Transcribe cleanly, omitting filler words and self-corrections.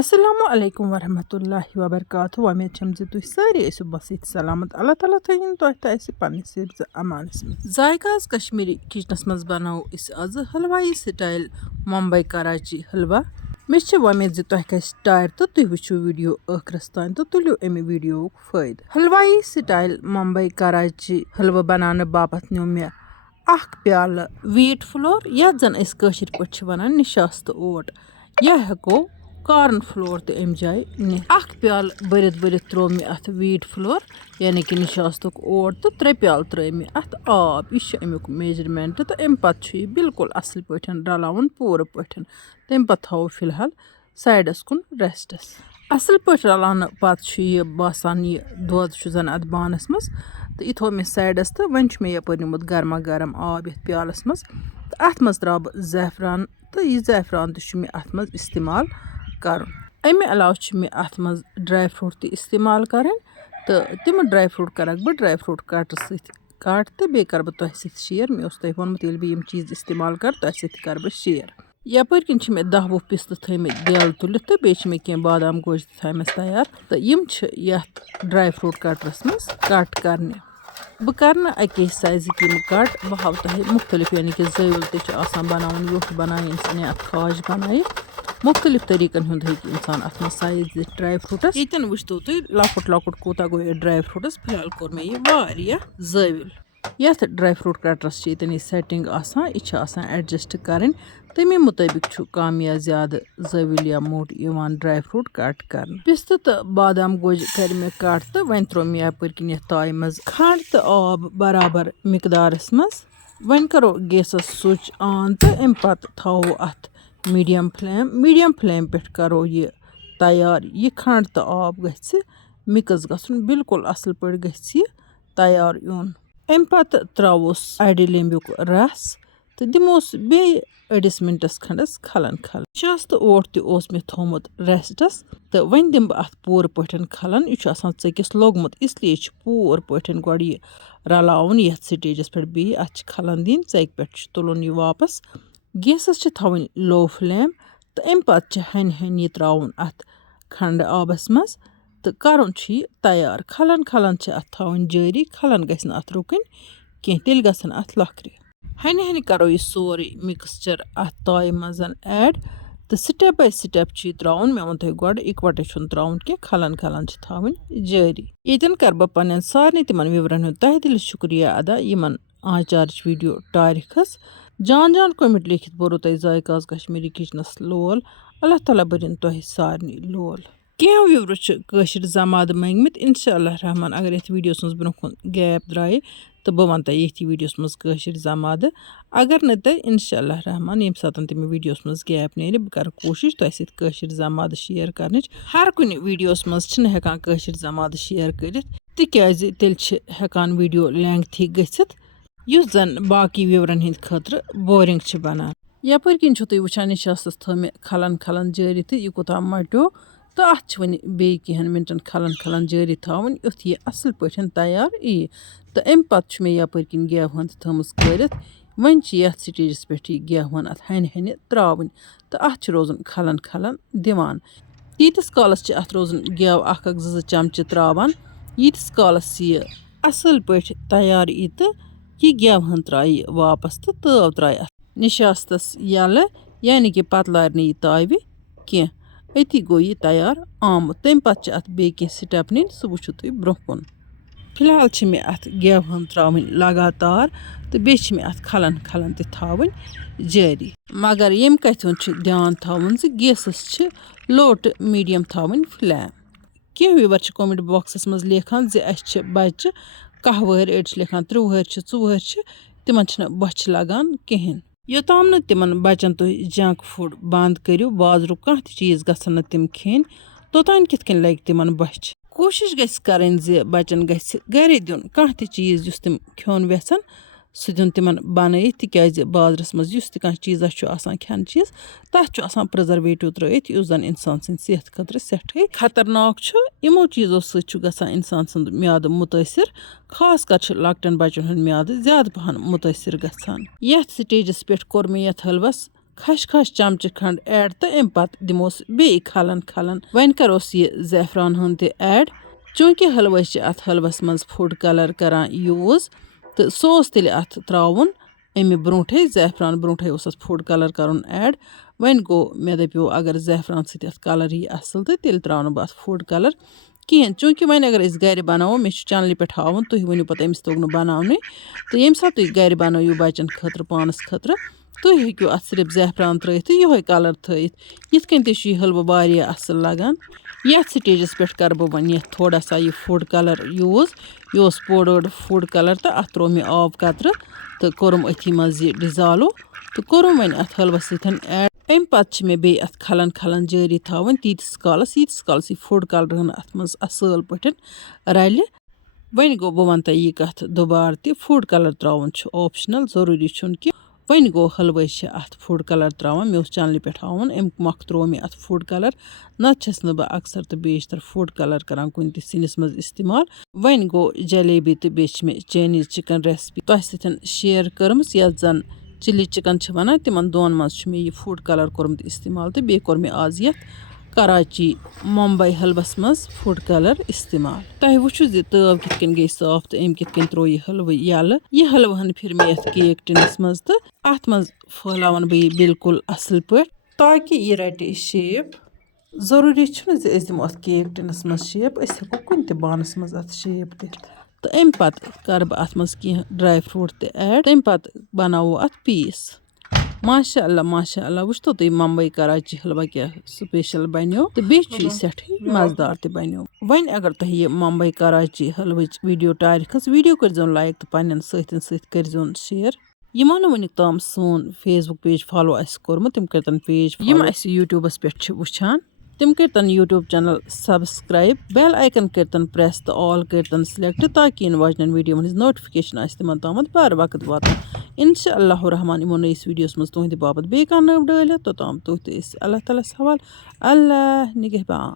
Assalamu alaikum warahmatullahi wabarakatuh. Umeed छम ज तुह सारी ऐसु बसित सलामत अल्लाह ताला थयन तोह त ऐसे पन्ने सिर्फ अमानस में जायकाज कश्मीरी किचनस मज बनाओ इस आज हलवाई स्टाइल मुंबई कराची हलवा मे उमेद ज तोह गस टायर तो तुह वुचो वीडियो आखरस तान तो तुलियो अमे वीडियो फायद हलवाई स्टाइल मुंबई कराची हलवा बनाने बापत न्यू मे प्याल वीट फ्लोर या जन अस कशिर पट वनान निशास्त ओट या हेको कॉर्न फ्लोर तो अम जाए प्याल भरत भरत त्रो मे अत वीट फ्लोर यानी कि निशास्तुक ओट तो 3 प्याल त्रो मे अत आब यह अमुक मेजरमेंट तो अम पे बिल्कुल असल पे रलावन पूर पे तम पे थो फिलहाल साइडस कुन रेस्टस असल पे रलान पे यह बासान यह दोद जन अत बानस मज तो यह थो मे साइडस तो वन मे यप निमुत गर्मा गर्म आब ये प्यालस मज तो अत मज त्रा बह ज़ैफ़रान तो यह ज़ैफ़रान तो मे अत मज इस्तेमाल कर अमे अलाव मे अत मज ड्राई फ्रूट तो इस्तेमाल कर तो तम ड्राई फ्रूट कर बह ड्राई फ्रूट कट कट तो बे कर बह तुह शेयर मे तुह वोनमुत ये बह चीज़ इस्तेमाल कर तुह कर बह शेयर यपर किन मे 10-20 पिस्त थमे देल तुलित तो बे मे कह बादाम गोश थमस तैयार तो यम ड्राई फ्रूट कटरस मज कट करने बह कर अके साइज यम कट बह हाव तुह मुख्तलिफ यानी कि ज़ैविल तो बनावन योट बनाए इंसान अत खाज बनाए मुख्तलिफ तरीकन हुंद इंसान अत मज साइज दित ड्राई फ्रूटस यन वुचतो तुह लकुट लकुट कूता गो ये ड्राई फ्रूटस फिलहाल कोर मे यह ज़ैविल यथ ड्राई फ्रूट कटरस यह सेटिंग यह एडजस्ट करें तमे मुताबिक कम या ज्यादा ज़ैविल या मोट ड्राई फ्रूट कट कर पिस्त तो बादाम गोज कर मे कट तो वन त्रो मे यपर किन ताय मज खंड तो आब बराबर मिकदारस मज वन करो गैसस स्विच ऑन तो अम पत थो अत मीडियम फ्लेम पे करो यह तैयार यह खंड तो आब गि मिक्स गन बिल्कुल असल पे गि तैयार यून अम पत त्रोस अड़ लेम्बुक रस तो दिमोस बे अड़िस मिनटस खंडस खलन निशास्त ओट तोस मे थोमुत रेस्टस तो वन दिम बह अत पूर पे खलन यह चकिस लोगमुत इसलिए पूर पे गोड़ यह रलावन ये स्टेजस पे बे अत खलन दिन चक पे तुलन यह वापस गैसस थवन लो फ्लेम तो अम पत हन हन यह त्रावन अत खंड आबस मज तो करन तैयार खलन खलन अत थवन जारी खलन गसन अत रुकन कह तेल गसन अत लखरे हन हन करो यह सोरे मिक्सचर अत ताय मज ऐड तो स्टेप बाय स्टेप त्रावन मे वो तुह गोड़ इकवटे त्रावन कह खलन खलन थवन जारी यन कर बह पन्न सारे तिमन विवरण हूँ तह दिल शुक्रिया अदा यमन आचार वीडियो टारिखस जान जान कमेंट लिखित बोरो तुह जायकाज कश्मीरी किचनस लोल अल्लाह ताला बरिन तुह सारनी लोल कह व्यूवर कशिर जमाद मंगमित इंशाअल्लाह रहमान अगर ये वीडियोस मज ब्रोह गैप द्राय तो बह वन ये वीडियोस मज कशिर जमाद अगर न तो इंशाअल्लाह रहमान ये सात तम वीडियोस मज गैप नेर बह कर कोशिश तुह सत कशिर जमाद शेयर कर हर कुन वीडियोस मज हेकान कशिर जमाद शेयर कर तिकाज तेल हेकान वीडियो लेंथी गसित युस जन बाकी विवरण हिंद खतर बोरिंग बनान यपर किन तुह वुचान निशास्तस थो मे खलन खलन जारी तो यह कोता मट्यो तो अत वन बे कहन मिनटन खलन खलन जारी थवन युथ यह असल पे तैयार यी तो अम पत मे यपर किन गेवन थमस करित वन ये स्टेजस पे गेवन अत हन हन त्रावन तो अत रोजन खलन खलन दिवान तीतिस कालस अत रोजन गेव 1-2 चमचे त्रावान यीतिस कालस यह असल पे तैयार यी तो यह गेवन त्राय वापस तो तव त्राय निशास्तस यल यानी कि पत लार यह ताव कह अति गो यह तैयार आमुत तम पत अत बे कह स्टेप नीन सह वुचो तुह ब्रोह कुन फिलहाल मे अत गेवन त्रावन लगातार तो बे मे अत खलन खलन थवन जारी मगर यम कथ ध्यान थवन गैसस लो टू मीडियम थवन फ्लेम कह व्यूवर कमेंट बॉक्सस मज लेखान अस बच्चे 1 वहर अड़ लेखान 3 वहर 4 वहर तिमन बच्च लगान कहें योताम न तिमन बचन तुह जंक फूड बंद करो बाजरू कह चीज़ गसन न तिम खेन तोतान कित कन लग तिमन बच कोशिश गस करें बचन गस घरे दिन कह चीज़ युस तिम खेन वेसन सह दिन तिमन बनाई तिकाज बाजरस मज युस कह चीज़ा खेन चीज़ तथ प्रिजर्वेटिव त्रयित युस जन इंसान सद सेहत खतर सठे खतरनाक यमो चीज़ों सत इंसान सद म्याद मुतासर खास कर लकटन बचन हूं म्याद ज्यादा पहन मुतासर गसान यथ स्टेजस पे कोर मे यथ हलवस खश चमचह खंड ऐड तो अम पत्त दिमोस बे खलन वन करोस ये ज़ैफ़रान हन ते ऐड चूंकि हलवा अत हलवस मज फूड कलर करान यूज़ तो सोस तेल अत त्राउन अमि ब्रोंठे ज़ैफ़रान ब्रोंठे उस फूड कलर करुन ऐड वन गो मे दप्यो अगर ज़ैफ़रान सत अत कलर यी असल तो तेल त्राउन बह फूड कलर कहें चूंकि वन अगर गर बनावो मे चैनल पे हावन तुम वनु पे अमिस तोग बनाने तो ये सात तुम गर बनोयू बचन खतर पानस खतर तुम हेक्यू अत सिर्फ ज़ैफ़रान त्रित यो कलर थित ये हलवा वारिया असल लगान ये स्टेजस पे कर बह वन थोड़ा सा यह फूड कलर यूज़ यह पाउडर्ड फूड कलर तो अत त्रो मे आब कतर तो कोरम अथी मज यह डिज़ाल्व तो कोरम वन अत हलवा सतन ऐड अम पत्त मे बे अत खलन जारी थावन तीस कालस यह फूड कलर हन अत मज असल पटन रल वन गो बह वन यह कथ दोबार ति फूड कलर त्रावन ऑप्शनल जरूरी छुन कि वन गो हलवा अत फूड कलर त्रावन मे चैनल पे हावन अम मख त्रो मे अत फूड कलर नत बह अक्सर तो बेशतर फूड कलर करान कुन सिनिस मज इस्तेमाल वन गो जलेबी तो बे मे चाइनीज चिकन रेसिपी तह सतन शेयर करम यथ जन चिली चिकन वन तिमन दोन मज मे यह फूड कलर कोरमत इस्तेमाल तो बे कोर मे आज यथ कराची मुंबई हलवस मज फूड कलर इस्तेमाल तह वुचु तव कित गई साफ तो अम कित त्रो यह हलव यल यह हलव हन फिर मे यथ केक टिनस मज तो अत मज फहलावन बह बिल्कुल असल पे ताकि यह रटे शेप जरूरी दिमो अत केक टिनस मज शेप हेको कुन बानस मज अत शेप दित तो अम पत्त कर बह अत मज कह ड्राई फ्रूट ते ऐड तम पत्त बनावो अत पीस माशाअल्लाह वुच तो तुम मुंबई कराची हलवा क्या स्पेशल बनो तो बे सठी मजदार ते बनो वन अगर तुम यह मुंबई कराची हलव वीडियो टायर खस वीडियो कर लाइक तो पन्न कर शेयर यमो वनिक तम सोन फेसबुक पेज फॉलो कोर्मुत तम कर पेज यम यूट्यूबस पे वुचान तम कर YouTube channel subscribe bell icon कर प्रेस तो ऑल कर सिलेक्ट ताकि इन वाजन वीडियो हज नोटिफिकेशन तिमन तम बार वक्त वात इंशाअल्लाह रहमान इमो नईस वीडियोस मज तुहद बाबत बे नव डाल तोताम तुह अल्लाह ताला हवाल अल्लाह निगहबान।